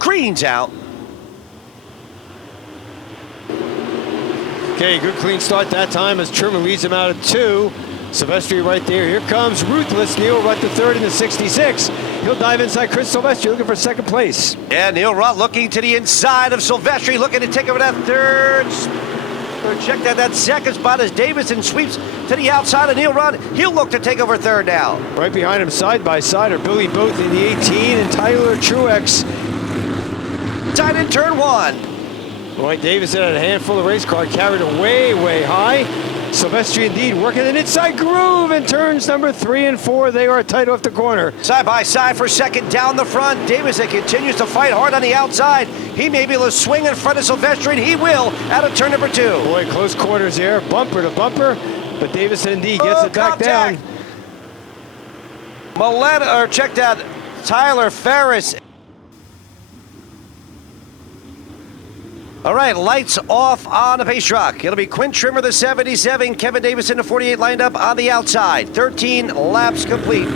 Green's out. Okay, good clean start that time as Trimmer leads him out of 2. Silvestri right there. Here comes Ruthless. Neil Rutt the third in the 66. He'll dive inside Chris Silvestri looking for second place. Yeah, Neil Rutt looking to the inside of Silvestri, looking to take over that third. Check that second spot as Davison sweeps to the outside of Neil Rutt. He'll look to take over third now. Right behind him, side by side, are Billy Both in the 18 and Tyler Truex. Tied in turn 1. Boy, Davison had a handful of race car carried away, way high. Silvestri indeed working an inside groove in turns number 3 and 4. They are tight off the corner. Side by side for second down the front. Davison continues to fight hard on the outside. He may be able to swing in front of Silvestri, and he will out of turn number 2. Boy, close quarters here, bumper to bumper, but Davison indeed gets it back down. Check that, Tyler Ferris. All right, lights off on the pace truck. It'll be Quinn Trimmer, the 77, Kevin Davison, the 48, lined up on the outside. 13 laps complete.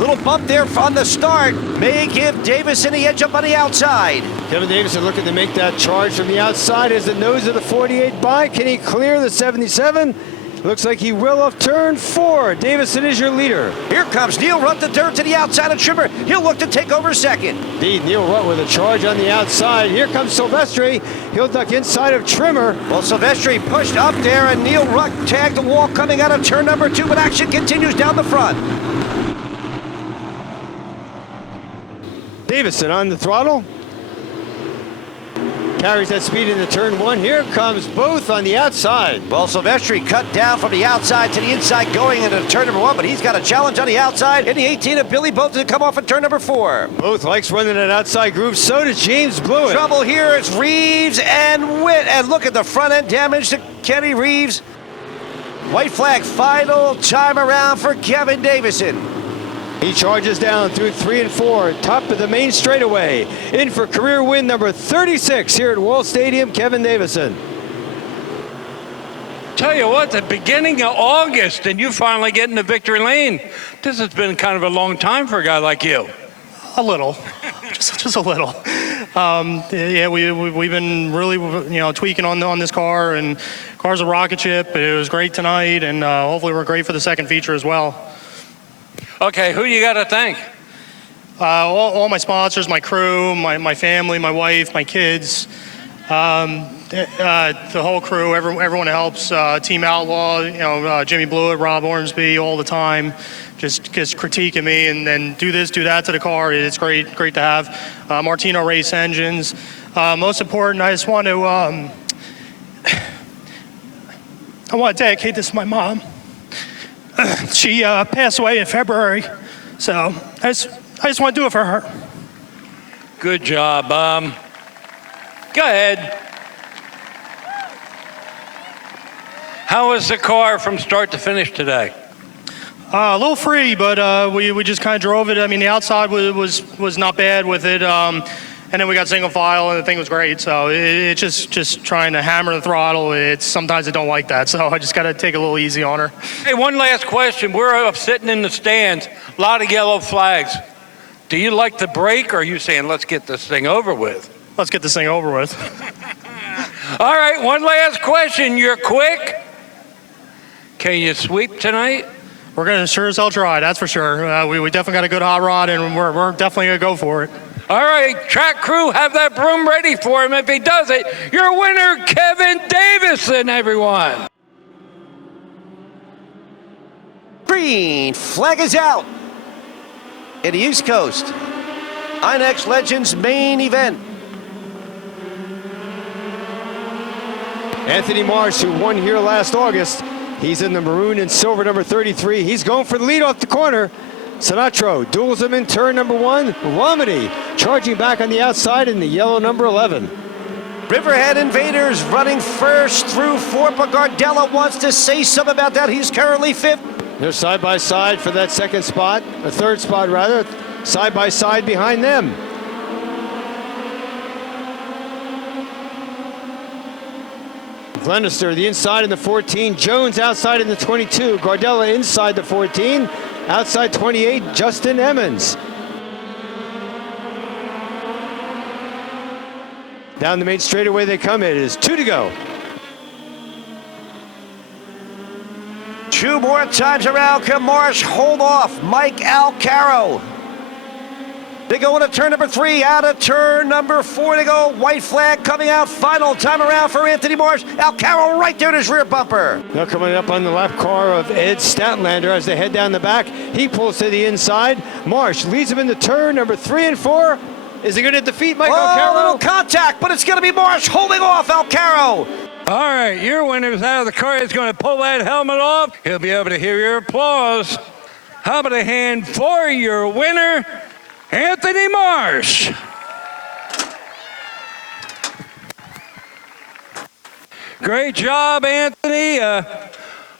Little bump there on the start may give Davison the edge up on the outside. Kevin Davison looking to make that charge from the outside as the nose of the 48 by. Can he clear the 77? Looks like he will off turn 4. Davison is your leader. Here comes Neil Rutt, the third to the outside of Trimmer. He'll look to take over second. Indeed, Neil Rutt with a charge on the outside. Here comes Silvestri. He'll duck inside of Trimmer. Well, Silvestri pushed up there, and Neil Rutt tagged the wall coming out of turn number 2, but action continues down the front. Davison on the throttle. Carries that speed into turn 1. Here comes Both on the outside. Well, Silvestri cut down from the outside to the inside going into turn number 1, but he's got a challenge on the outside in the 18 of Billy Both to come off at turn number 4. Both likes running that outside groove. So does James Blewett. Trouble here is Reeves and Whitt. And look at the front end damage to Kenny Reeves. White flag, final time around for Kevin Davison. He charges down through 3 and 4, top of the main straightaway. In for career win number 36 here at Wall Stadium, Kevin Davison. Tell you what, the beginning of August, and you finally get in the victory lane. This has been kind of a long time for a guy like you. A little, just a little. Yeah, we've been really, tweaking on this car, and car's a rocket ship. It was great tonight, and hopefully we're great for the second feature as well. Okay, who you got to thank? All my sponsors, my crew, my family, my wife, my kids, the whole crew, everyone helps. Team Outlaw, Jimmy Blewett, Rob Ormsby, all the time, just critiquing me and then do this, do that to the car. It's great to have. Martino Race Engines. Most important, I just want to dedicate this to my mom. She passed away in February, so I just want to do it for her. Good job. Go ahead. How was the car from start to finish today? A little free, but we just kind of drove it. I mean, the outside was not bad with it. And then we got single file, and the thing was great. So it's just trying to hammer the throttle. Sometimes I don't like that, so I just got to take a little easy on her. Hey, one last question. We're up sitting in the stands, a lot of yellow flags. Do you like the break, or are you saying, let's get this thing over with? Let's get this thing over with. All right, one last question. You're quick. Can you sweep tonight? We're going to sure as hell try, that's for sure. We definitely got a good hot rod, and we're definitely going to go for it. All right, track crew, have that broom ready for him. If he does it, your winner, Kevin Davison, everyone. Green flag is out in the East Coast. INEX Legends main event. Anthony Marsh, who won here last August. He's in the maroon and silver number 33. He's going for the lead off the corner. Sinatro duels him in turn number 1. Romany charging back on the outside in the yellow number 11. Riverhead Invaders running first through 4, but Gardella wants to say something about that. He's currently 5th. They're side by side for that second spot, or third spot rather, side by side behind them. Glenister, the inside in the 14. Jones outside in the 22. Gardella inside the 14. Outside 28, Justin Emmons. Down the main straightaway they come. It is 2 to go. 2 more times around. Can Marsh hold off Mike Alcaro? They go into turn number 3, out of turn number 4 to go. White flag coming out, final time around for Anthony Marsh. Alcaro right there in his rear bumper. Now coming up on the lap car of Ed Statlander as they head down the back. He pulls to the inside. Marsh leads him into turn number 3 and 4. Is he going to defeat Mike Alcaro? A little contact, but it's going to be Marsh holding off Alcaro. All right, your winner's out of the car. He's going to pull that helmet off. He'll be able to hear your applause. How about a hand for your winner, Anthony Marsh? Great job, Anthony. I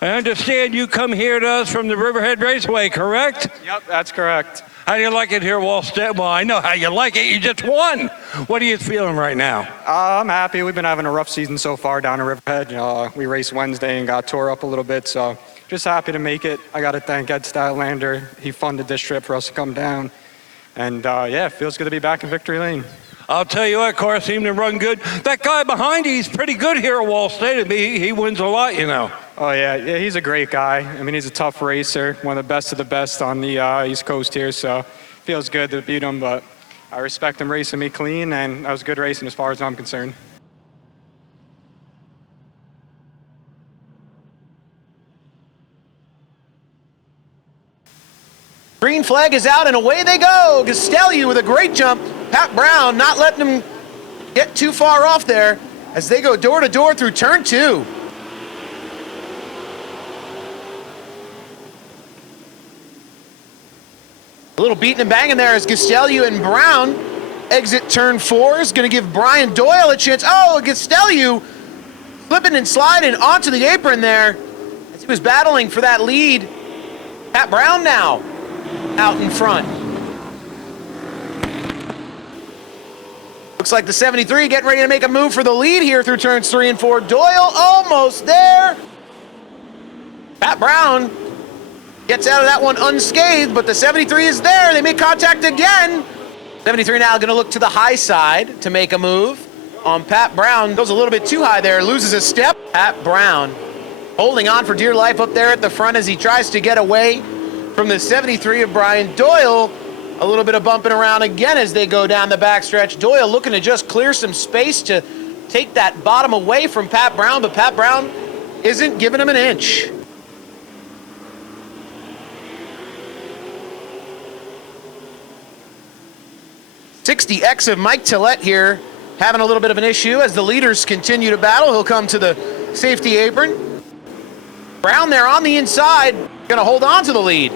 understand you come here to us from the Riverhead Raceway, correct? Yep, that's correct. How do you like it here, Wallstead? Well, I know how you like it. You just won. What are you feeling right now? I'm happy. We've been having a rough season so far down in Riverhead. We raced Wednesday and got tore up a little bit, so just happy to make it. I got to thank Ed Statlander. He funded this trip for us to come down. And, yeah, it feels good to be back in victory lane. I'll tell you what, car seemed to run good. That guy behind you, he's pretty good here at Wall State. He wins a lot, you know. Oh, yeah, he's a great guy. I mean, he's a tough racer, one of the best on the East Coast here, so feels good to beat him, but I respect him racing me clean, and that was good racing as far as I'm concerned. Green flag is out, and away they go. Castelli with a great jump. Pat Brown not letting him get too far off there as they go door to door through turn 2. A little beating and banging there as Castelli and Brown exit turn 4. Is going to give Brian Doyle a chance. Oh, Castelli slipping and sliding onto the apron there as he was battling for that lead. Pat Brown now out in front. Looks like the 73 getting ready to make a move for the lead here through turns 3 and 4. Doyle almost there. Pat Brown gets out of that one unscathed, but the 73 is there. They make contact again. 73 now going to look to the high side to make a move on Pat Brown. Goes a little bit too high there, loses a step. Pat Brown holding on for dear life up there at the front as he tries to get away from the 73 of Brian Doyle. A little bit of bumping around again as they go down the backstretch. Doyle looking to just clear some space to take that bottom away from Pat Brown, but Pat Brown isn't giving him an inch. .60X of Mike Tillett here having a little bit of an issue as the leaders continue to battle. He'll come to the safety apron. Brown there on the inside, gonna hold on to the lead.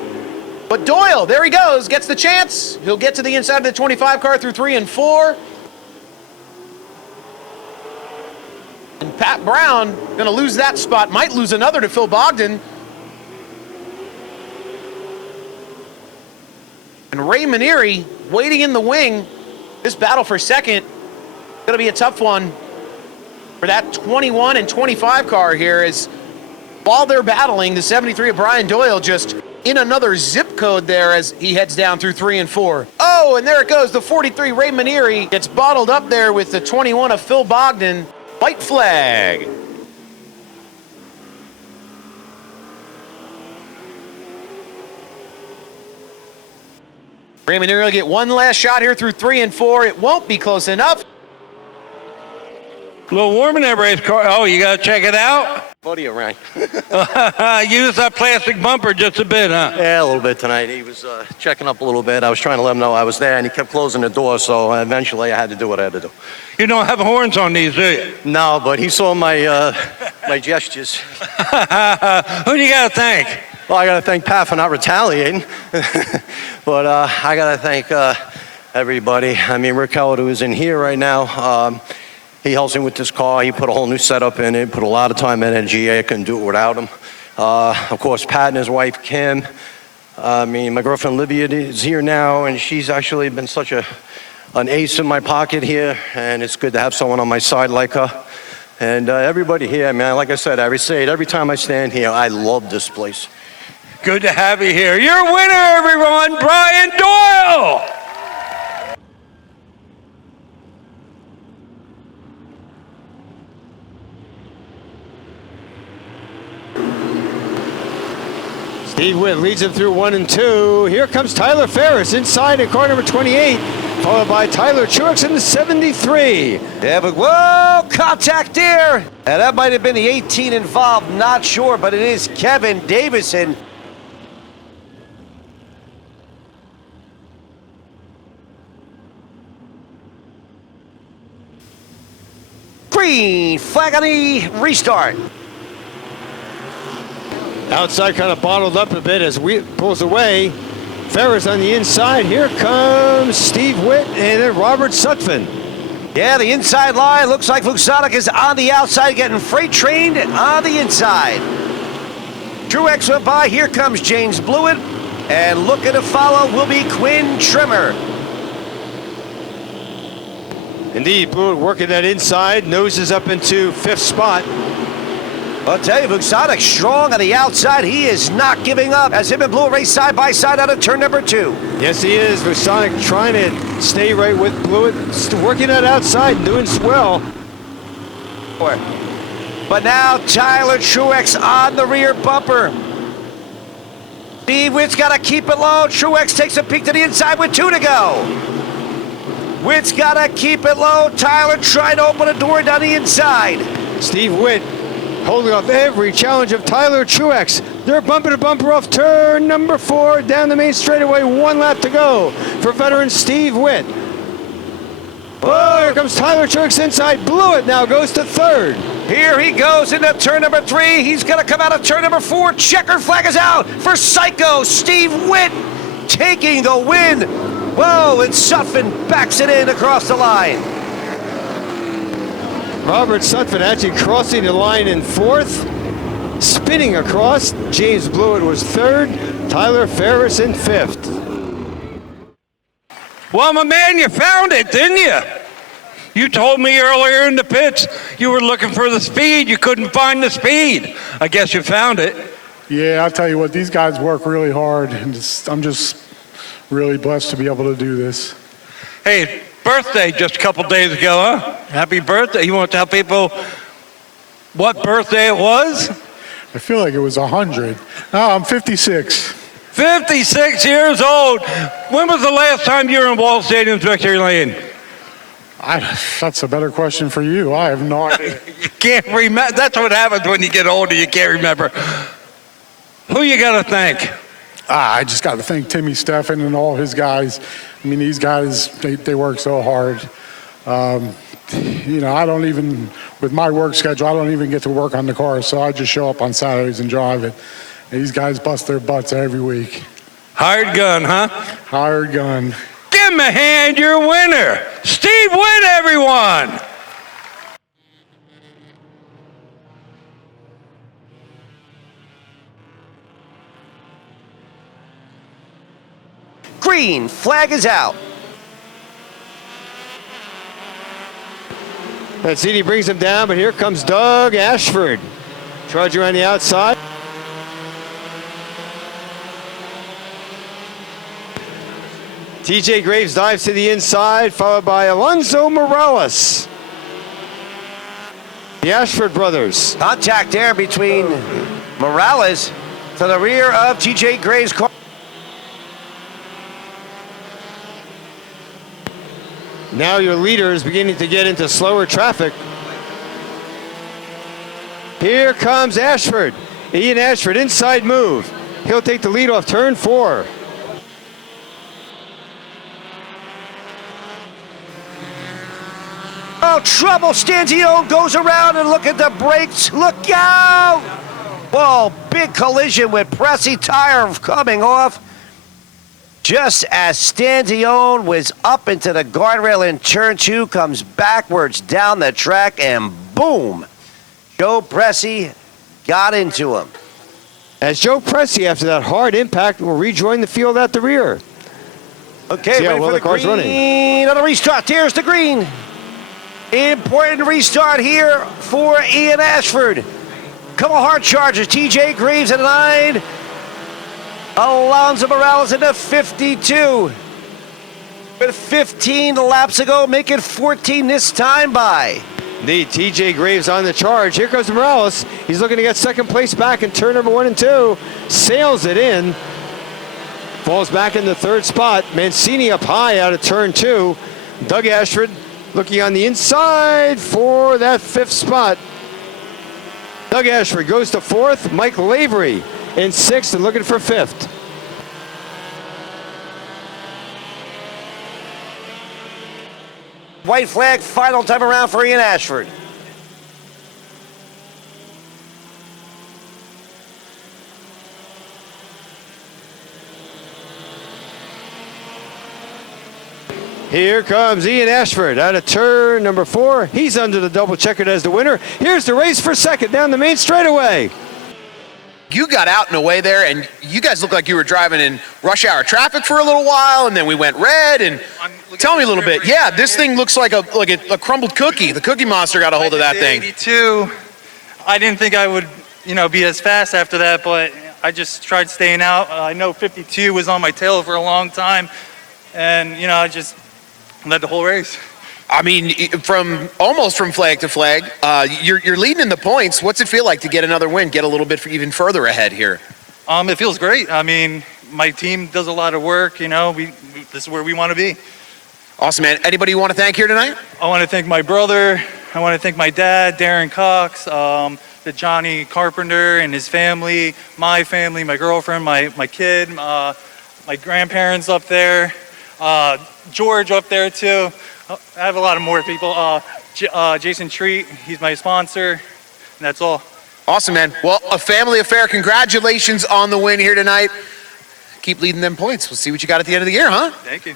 But Doyle, there he goes, gets the chance. He'll get to the inside of the 25 car through 3 and 4. And Pat Brown gonna lose that spot, might lose another to Phil Bogdan. And Ray Manieri waiting in the wing. This battle for second gonna be a tough one for that 21 and 25 car here, as while they're battling, the 73 of Brian Doyle just in another zip code there as he heads down through 3 and 4. Oh, and there it goes. The 43 Ray Manieri gets bottled up there with the 21 of Phil Bogdan. White flag. Ray Manieri will get one last shot here through 3 and 4. It won't be close enough. A little warm in that race car. Oh, you got to check it out? What are you, Ryan? Use that plastic bumper just a bit, huh? Yeah, a little bit tonight. He was checking up a little bit. I was trying to let him know I was there, and he kept closing the door, so eventually I had to do what I had to do. You don't have horns on these, do you? No, but he saw my my gestures. Who do you got to thank? Well, I got to thank Pat for not retaliating. But I got to thank everybody. I mean, Rick Howard, who is in here right now, he helps me with this car. He put a whole new setup in it, put a lot of time and energy. I couldn't do it without him. Of course, Pat and his wife, Kim. I mean, my girlfriend, Livia, is here now, and she's actually been such an ace in my pocket here, and it's good to have someone on my side like her. And everybody here, man, like I said, I say it every time I stand here, I love this place. Good to have you here. Your winner, everyone, Brian Doyle. Steve Whitt leads him through 1 and 2. Here comes Tyler Ferris inside in car number 28, followed by Tyler Truex in the 73. Yeah, but whoa, contact there. And that might have been the 18 involved, not sure, but it is Kevin Davison. Green flag on the restart. Outside kind of bottled up a bit as Whitt pulls away. Ferris on the inside. Here comes Steve Whitt and then Robert Sutphin. Yeah, the inside line looks like Vuksonic is on the outside, getting freight trained on the inside. Truex went by. Here comes James Blewett. And looking to follow will be Quinn Trimmer. Indeed, Blewett working that inside, noses up into 5th spot. I'll tell you, Vuksonic strong on the outside. He is not giving up as him and Blewett race side by side out of turn number 2. Yes, he is. Vuksonic trying to stay right with Blewett, working that outside, doing swell. But now Tyler Truex on the rear bumper. Steve Whitt's got to keep it low. Truex takes a peek to the inside with 2 to go. Whitt's got to keep it low. Tyler trying to open a door down the inside. Steve Whitt holding off every challenge of Tyler Truex. They're bumper to bumper off turn number 4 down the main straightaway. 1 lap to go for veteran Steve Whitt. Oh, here comes Tyler Truex inside. Blewett now goes to 3rd. Here he goes into turn number 3. He's going to come out of turn number 4. Checker flag is out for Psycho. Steve Whitt taking the win. Whoa, and Sutphin backs it in across the line. Robert Sutphin actually crossing the line in 4th, spinning across. James Blewett was 3rd, Tyler Ferris in 5th. Well, my man, you found it, didn't you? You told me earlier in the pits you were looking for the speed. You couldn't find the speed. I guess you found it. Yeah, I'll tell you what, these guys work really hard, and I'm just really blessed to be able to do this. Hey, birthday just a couple days ago, huh? Happy birthday. You want to tell people what birthday it was? I feel like it was 100. No, I'm 56. 56 years old. When was the last time you were in Wall Stadium's Victory Lane? That's a better question for you. I have no idea. You can't remember. That's what happens when you get older. You can't remember. Who you got to thank? I just got to thank Timmy Steffen and all his guys. I mean, these guys, they work so hard. You know, I don't even, with my work schedule, I don't even get to work on the car, so I just show up on Saturdays and drive it. And these guys bust their butts every week. Hired gun, huh? Hired gun. Give him a hand, your winner. Steve Whitt, everyone. Green flag is out. Mancini brings him down, but here comes Doug Ashford. Trudging around the outside. TJ Graves dives to the inside, followed by Alonso Morales. The Ashford brothers. Contact there between Morales to the rear of TJ Graves' car. Now your leader is beginning to get into slower traffic. Here comes Ashford. Ian Ashford, inside move. He'll take the lead off turn 4. Oh, trouble. Stanzione goes around and look at the brakes. Look out! Whoa, big collision with Pressy tire coming off. Just as Stanzione was up into the guardrail in turn 2, comes backwards down the track, and boom, Joe Pressy got into him. As Joe Pressy, after that hard impact, will rejoin the field at the rear. Okay, ready for the green running. On the restart. There's the green. Important restart here for Ian Ashford. Couple hard charges. TJ Graves at 9. Alonso Morales into 52. With 15 laps ago, make it 14 this time by The TJ Graves on the charge. Here comes Morales. He's looking to get second place back in turn number 1 and 2. Sails it in. Falls back in the third spot. Mancini up high out of turn 2. Doug Ashford looking on the inside for that 5th spot. Doug Ashford goes to 4th. Mike Lavery in 6th and looking for 5th. White flag, final time around for Ian Ashford. Here comes Ian Ashford out of turn number 4. He's under the double checkered as the winner. Here's the race for second down the main straightaway. You got out and away there, and you guys looked like you were driving in rush hour traffic for a little while, and then we went red. And tell me a little bit. Yeah, this thing looks like a crumbled cookie. The Cookie Monster got a hold of that thing. 82. I didn't think I would, be as fast after that, but I just tried staying out. I know 52 was on my tail for a long time, and I just led the whole race. I mean, almost from flag to flag, you're leading in the points. What's it feel like to get another win, get a little bit even further ahead here? It feels great. I mean, my team does a lot of work. This is where we want to be. Awesome, man. Anybody you want to thank here tonight? I want to thank my brother. I want to thank my dad, Darren Cox, the Johnny Carpenter and his family, my girlfriend, my kid, my grandparents up there, George up there too. I have a lot of more people. Jason Treat, he's my sponsor, and that's all. Awesome, man. Well, a family affair. Congratulations on the win here tonight. Keep leading them points. We'll see what you got at the end of the year, huh? Thank you.